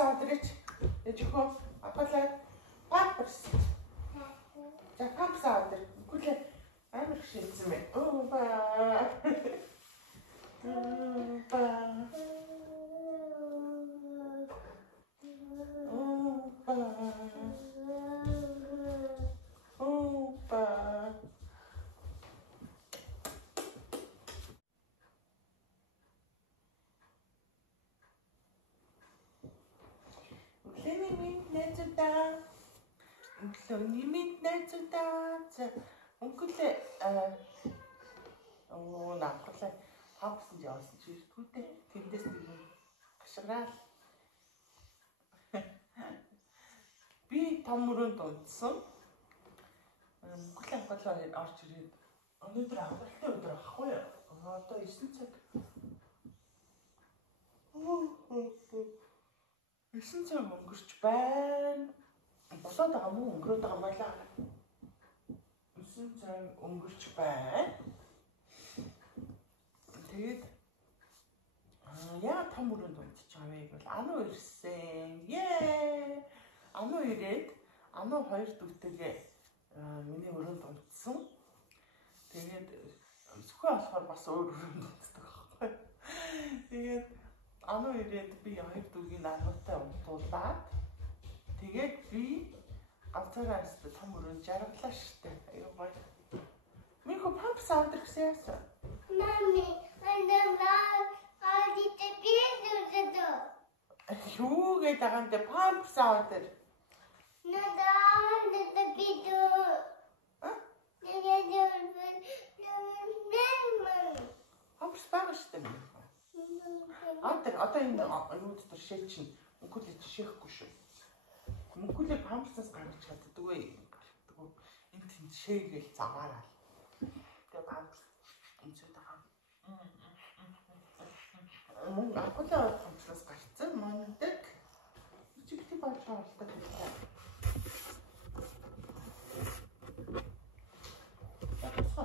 авдрич. Дэжихөө апалаа памперс. За памперс авдар. Гүлээ амар шийдсэн мэ. Оо ба. Ба. Limit найзуудаа өнгөлөө наахлаа памперс явуулсан чи түүтэй тэндээс нэг гашгаал би том мөрөнд унтсан өнгөлөө анхаалаа орж ирээд өнөөдөр авралтай өдөр ахгүй юу одоо 9 цаг 9 цаг өнгөрч байна. Болоод байгаа мó өнгөрөөд байгаа байлаа. 9 цаг өнгөрч байна. Тэгээд яа том өрөөнд унтчих байгаа вэ гэвэл ану ирсэн. Ее! Ану ирээд ану хоёр дүүтэйгээ миний өрөөнд унтсан. Тэгээд зөвхөн болохоор бас өөр өрөөнд унтдаг байхгүй. Тэгээд ану ирээд би хоёр дүүгийн ануутай унтуулаад тэгээд би ганцаараа өстө том өрөөнд жаргалаа штэ. Аюу гой. Минь хөө памперс авдаг гэсэн яасан? Мами, Юу гэдэг агаанд памперс авдаг. Памперс байгаа штэ. Одоо энэ юу дотор шээ чинь мөнгөлөж шихгүй шүү. Мөнгөлөө памперсаас гаргаж чаддаг вэ? Гаргадаг. Энд тэнд шээгээл заваараа. Тэгээ памперс өнцөд байгаа. Мөнгө авахлаа памперсаас гарцсан мундаг. Чигтэй болж байгаа л та. Япса.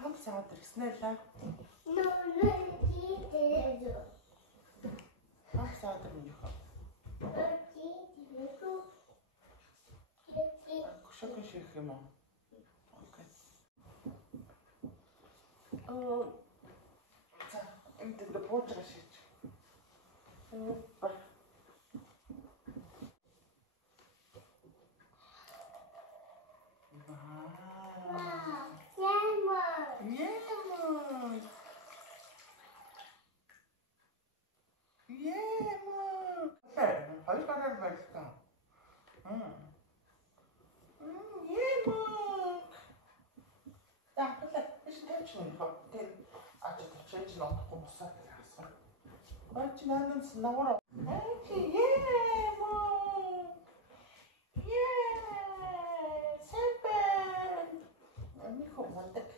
Памперс аваад ирсэн ээ лаа. Саадэр минь хаа. Кушак ших юм аа. Окей. За, энэ дэнд боочроо шиж. Опа. Хоёр гараар байлаа. Так, биш тавьчих юм хаа. Тэг ачаад чиж нотхгүй босоо гэсэн. Бач наанаас наваа. Сэмпэн. Амико мандак.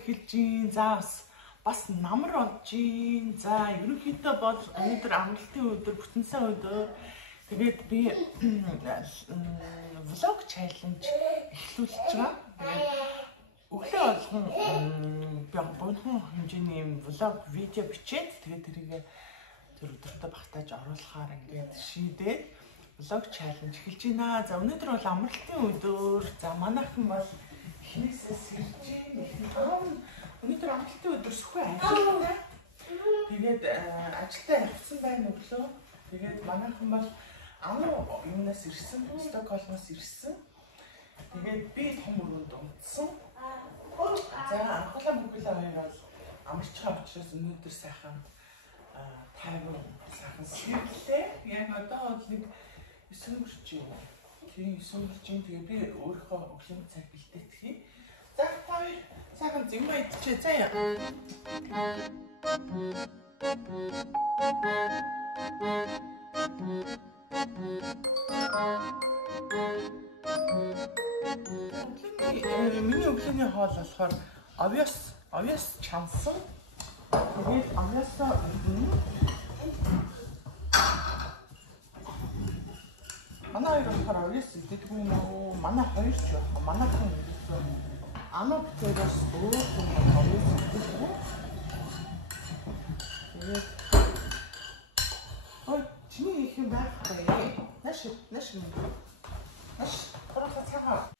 эхэлж ийн. За бас намар болж ийн. За ерөнхийдөө бол өнөөдөр амралтын өдөр, бүтэн сайн өдөр. Тэгээд би влог чаленж эхлүүлж байгаа. Өглөө болгон би бодхон хэмжээний влог видео бичээд тэгээд тэрийг тэр өдөртөө багтааж оруулахаар ингээд шийдээд влог чаленж эхэлж байна. За өнөөдөр бол амралтын өдөр. За манайхан бол эхнээсээ сэрж байна. Өнөөдөр амралтын өдөр сүхэ ажилтаа. Тэгээд ажилтаа явсан байна өглөө. Тэгээд манайхан бол амуу юунаас ирсэн, Стокгольмоос ирсэн. Тэгээд би том өрөөнд унтсан. За анхлаа бүгэлээ хоёр бол амарч байгаа учраас өнөөдөр сайхан тайван сайхан сэрлээ. Яг одоо бол нэг 9 мөрч юм. Тийм 9 мөрч юм. Тэгээ би өөрийнхөө өглөөний цаг бэлдээтгэе. За хоёр сайхан зэмээ идчихээ. Заяа. Миний өглөөний хоол болохоор овёс чансан. Тэгээд овёсоо манай хоёр болохоор овёс идэх юм уу? Манай хоёр ч яах вэ? Манайхан идэх. Анаа битээс өөр юм овёс идэх үү? Тэгээд ой, чиний их юм байхгүй. Наш. Хороо цагаа.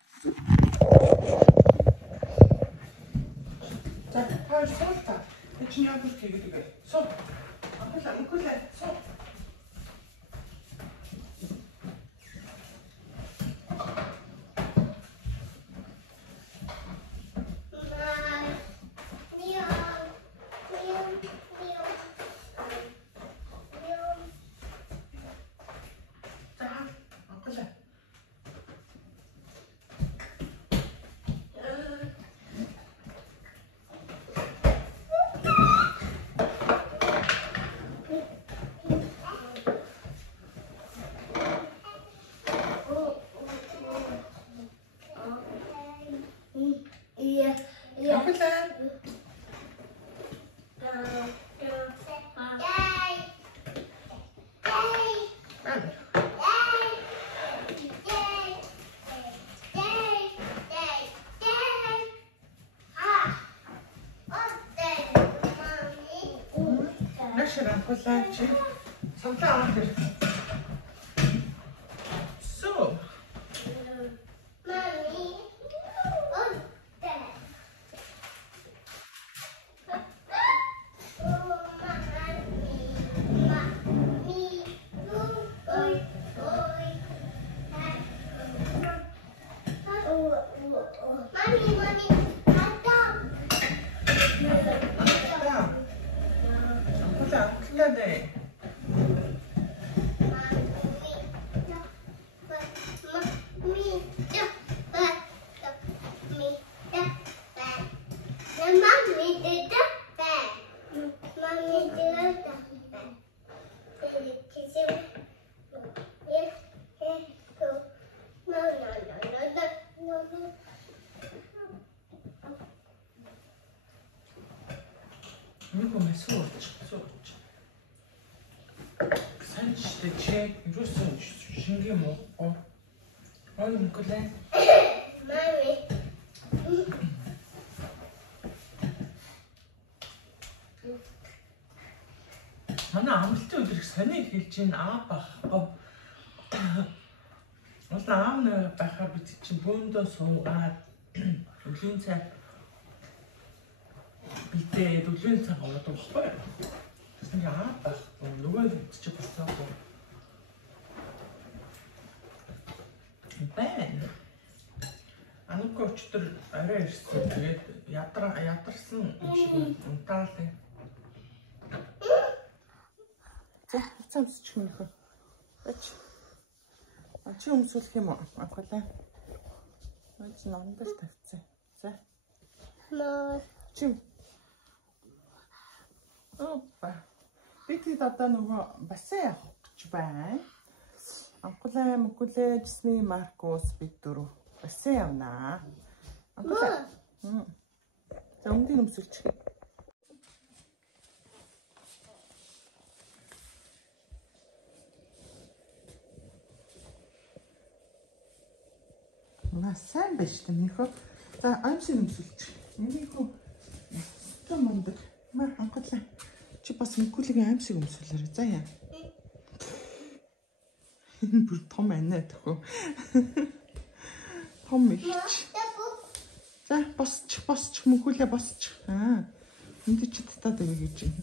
За, хоёр суулта. Чи яг л тэгээд суу. Анхлаа суу. Нашранхулаач самтаа аваад ир. So. Come sorge. Санчтай чек, юусэн шингээ муу. Ой мөглөө. Мами. Манай амралтын өдөр их сони хэлж ийн бахгүй. Улаан аав байхаар бид чинь бөөндөө суугаад өглөөний цай битээ өглөөний цай аваад байхгүй. Тэсний аав байхгүй. Нөгөө чи босоогүй. Бэн. Ануко өчтөр арай ирсэн. Тэгээд ядарсан юм шиг унтаалаа. За, цамсч хөнөх. Ач. Чи өмсөх юм уу? Анхлаа. Ой, чи нандас тавьцсан. За. Ноо. Чи. Опа. Бид одоо нөгөө бассейн явах гэж байна. Анхлаа мөглөө Жисми Маркус бид дөрөв бассейн явнаа. Анхлаа. За өмнөд нь өмсөлч. Сайн байж та минийхөө. За аимшиг өмсөлч. Минийхөө том мундаг. Маа хангатлаа. Чи бас мөнгөлгийн аимшиг өмсөлөөрэй. За яа. Энэ бүр том анаа төхөө. Том ихч. За босч мөнгөлээ босч. Энд чи татаад өгье гэж юм.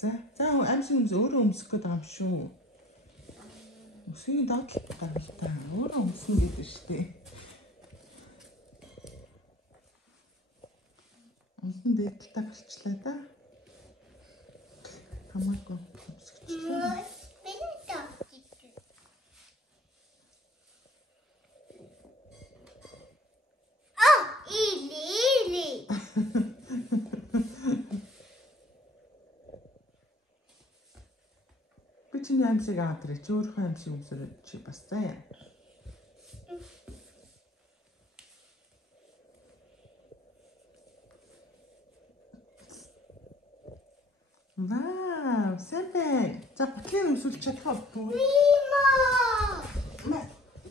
За аимшиг өмс өөрөө өмсөх гээд байгаа юм шүү. Өсгийн доотлол гаргал та. Өөрөө өмснө гэдэг шүү дээ. Олон дээдэлтэй болчлаа да. Хамаагүй өмсгчлээ. Чиний аимшиг аадраа чи өөрөө аимшиг өмсөрөө чи бас заяа. Вау, сэбэ. За батлын өмсүүлж чадах уу? Маа.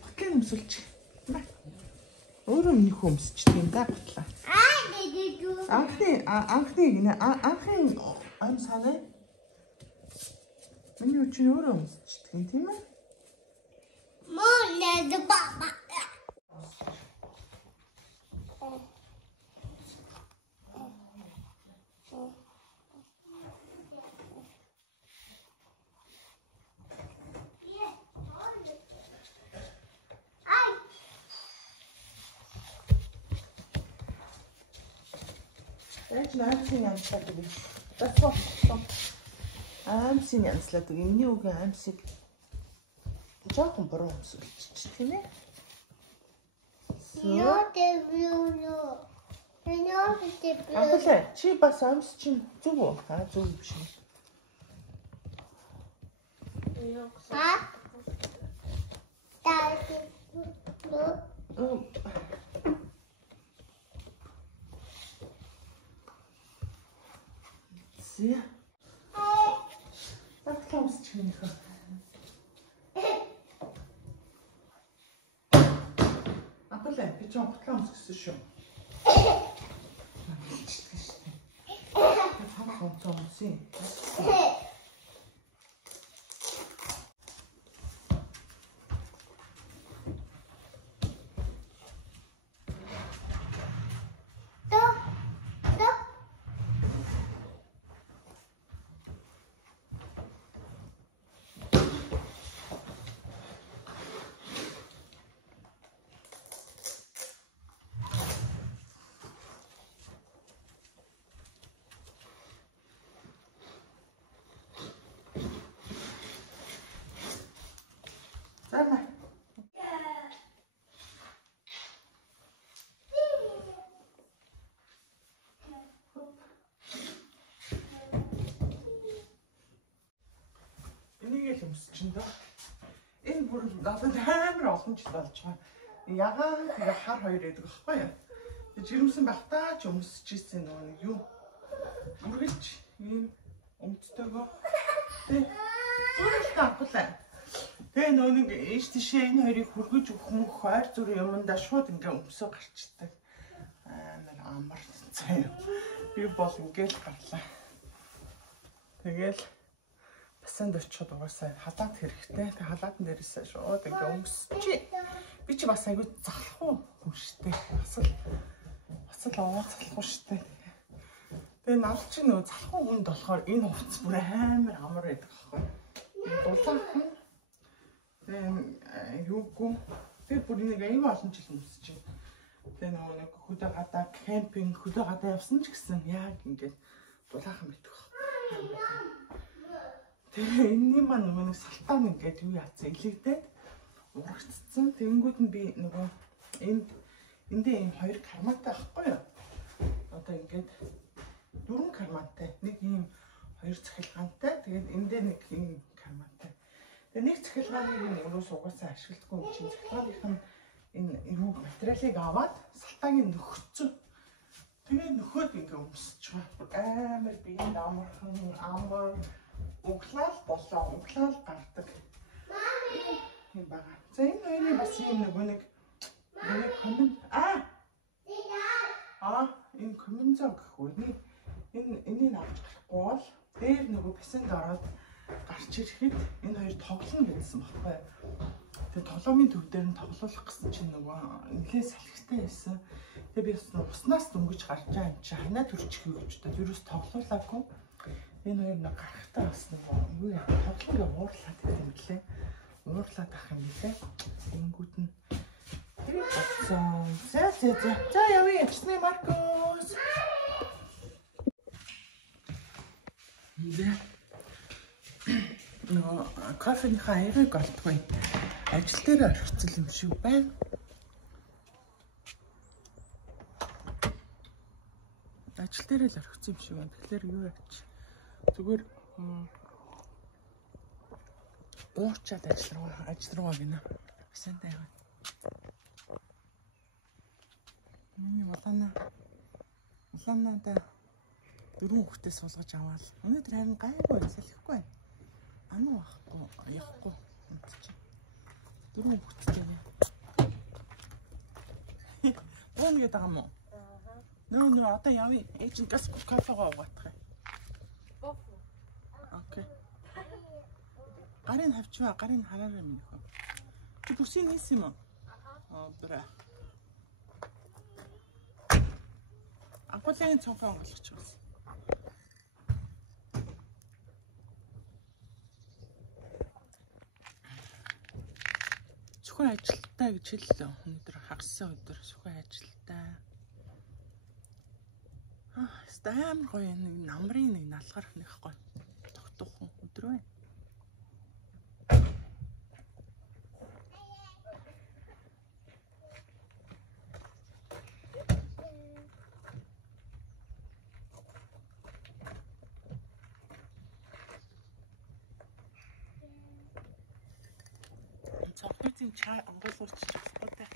Батлын өмсүүлж. Маа. Өөрөө минийх өмсчихдээ юм да батлаа. Анхны аим санаа. Миний үчиг өөрөө өмсчихдээ юм тийм ээ? Мөн баба. Аимшиг янзлаад үгүй. Аимшиг янзлаад үгүй. Миний үгийн аимшиг жоохон буруу өмсүүлчих тийм ээ. Ахлаа чи бас аимс чинь зүг үү? Зүг биш юм. Зя. Так өмсчих юм хаа. Ахлаа би ч хотлоо өмсгсөн шүү. Sana. Энийг л өмсчин дөө. Энэ бүр надад амар олон жил болж байгаа. Ягаан хар хоёр гэдэг байхгүй юу? Жирэмсэн багтаа ч өмсчихсэн нөгөө нэг юу. Үргэлж ийм өмцтойгоо. Өөрөөр хэлбэл тэгээ нөө нэг ээж тийшээ энэ хоёрыг хүргэж өгөх мөх ойр зүр юмдаа шууд ингээ өмсөө гарчдаг. Амар амар заяа. Би бол ингээл гарлаа. Тэгэл басанд очиход угаасаа халаад хэрэгтэй. Тэг халаатан дээрээсээ шууд ингээ өмсчээ. Би чи бас айгүй залах уу хүмштэй. Бас л овоо залах уу штэ. Тэгээ нал чи нөө залах уу хүнд болохоор энэ хувцс бүр амар амар байдаг аахгүй. Дулаан юугүй би бүр нэг аягүй олон жил өмсөж байна. Тэгээ нөгөө нэг хөдөө гадаа кемпинг хөдөө гадаа явсан ч гэсэн яг ингээд дулаахан битгэх. Тэгээ энэний маань нөгөө нэг салтаан ингээд юу яатсан илэгдээд урагцсан. Тэнгүүд нь би нөгөө энд Эндээ ийм хоёр кармантай байхгүй юу? Одоо ингээд 4 кармантай. Нэг ийм хоёр цахилгаантай. Тэгээд эндээ нэг ийм кармантай. Тэгээд нэг цахилгааныг өөрөөс угаасаа ашигладаггүй юм чинь цахилгааных нь энэ материалыг аваад салтаагийн нөхцөө. Тэгээд нөхөд ингээ өмсөж байгаа. Амар биенд амархан амар углаал болоо. Углаал гардаг. юм байгаа. За энэ хоёрын бас юм нэг коммент энэ комментоо гэхгүй энийг авч гарахгүй бол дээр нөгөө песэнд ороод гарч ирэхэд энэ хоёр тоглоно гэсэн баггүй. Тэгээ тоглоомын төв дээр нь тоглоулах гэсэн чинь нөгөө инглиш салхитай байсан. Тэгээ би бас уснаас дөнгөж гарч байгаа юм чи ханаа төрчих юу гэж бодоод юус тоглоулаагүй. Энэ хоёр нэг гарахтаа бас нөгөө юу яа тоглоомыг уурлаад гэдэг юм лээ. Уурлаад ах юм лээ. Ингүүд нь тэр болсон. За явъя ячны Маркус. Нөгөө кофенийхаа аягийг олдгүй. Ажил дээр орчихсон юм шиг байна. Ажил дээр л орчихсон юм шиг байна. Тэгэхээр юу яач? Зүгээр уурчаад ажил руу гинэ. Бисэнтэй яваа. Миний улаанаа 4 хүүхдээ суулгаж аваад. Өнөөдөр харин гайгүй салхихгүй. Амуу ахгүй, явахгүй. 4 хүүхдтэй. Бон гэдэг байгаа мó. Нөө одоо явъя. Ээж нь газ кофегаа угаах юм. Окей. Гарын хавчваа, гарын хараараа минь хөө. Чи бүсийн нийс юм уу? Бра. Апполын цонхоо онгойлгоч бас. Сүхэн ажилтаа гэж хэллээ. Өнөөдөр хагассан өдөр сүхэн ажилтаа. Стаам гоё нэг намрын нэг налгарх нэг гоё. Тогтоохон өдөр бай. Цогцын чай онгойлгуулчих болохгүй.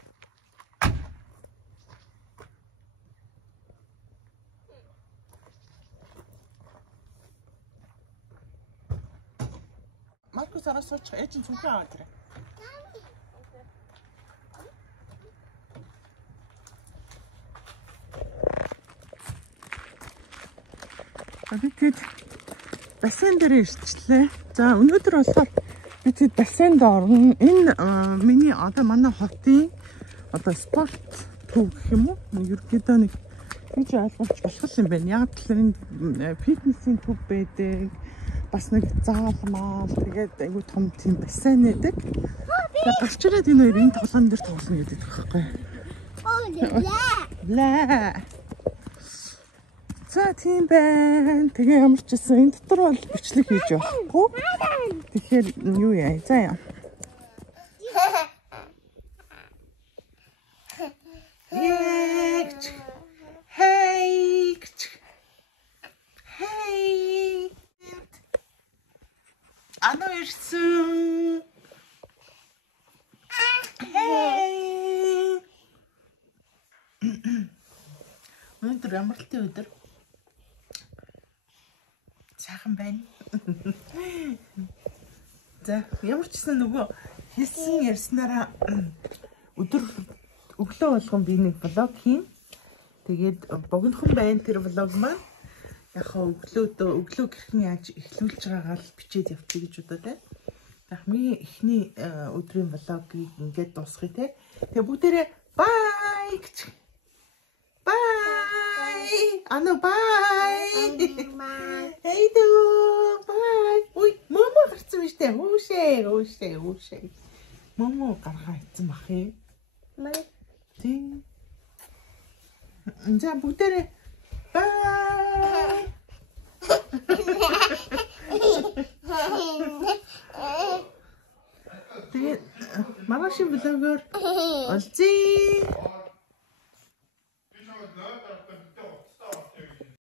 Маркус араа сууч ээж нь цүнхээ аваад ирээ. Бид бассейн дээр ирчлээ. За өнөөдөр болохоор бид бассейнд орно. Энэ миний одоо манай хотын одоо спорт төв гэх юм уу? Ерөнхийдөө нэг гэж ойлгож болох юм байна. Яг тэгэхээр энэ фитнесийн төв байдаг. Бас нэг заалмаа тэгээд айгүй том тийм бассейн байдаг. Тэгээд гарч ирээд энэ хоёр энэ тоглоом дээр тоглоно гэдэг байхгүй. Лаа. За тийм байна. Тэгээ ямар ч гэсэн энэ дотор бол бичлэг хийж байхгүй. Тэгэхээр юу яа? За яа. Hey. Ано ирсэн. Hey. Өнөөдөр амралтын өдөр. Сайхан байна. За ямар ч гэсэн нөгөө хэлсэн ярьснараа өдөр өглөө болгон би нэг влог хийн. Тэгээд богинохон байна тэр влог маань. Яг өглөө гэрхэн яаж эхлүүлж байгаагаа л бичээд явчих гэж бодоод байна. Хамгийн эхний өдрийн влогийг ингээд дуусгая те. Тэгээ бүгдээрээ bye гэж. Bye. Ано bye. Hey do. Bye. Ой, момо гарцсан биз дээ. Хүүшээ. Момо гаргаа ицсэн бах юм. Маа. Тий. За бүгдээрээ bye. Тэгээд маргаашийн влогоор олзъя.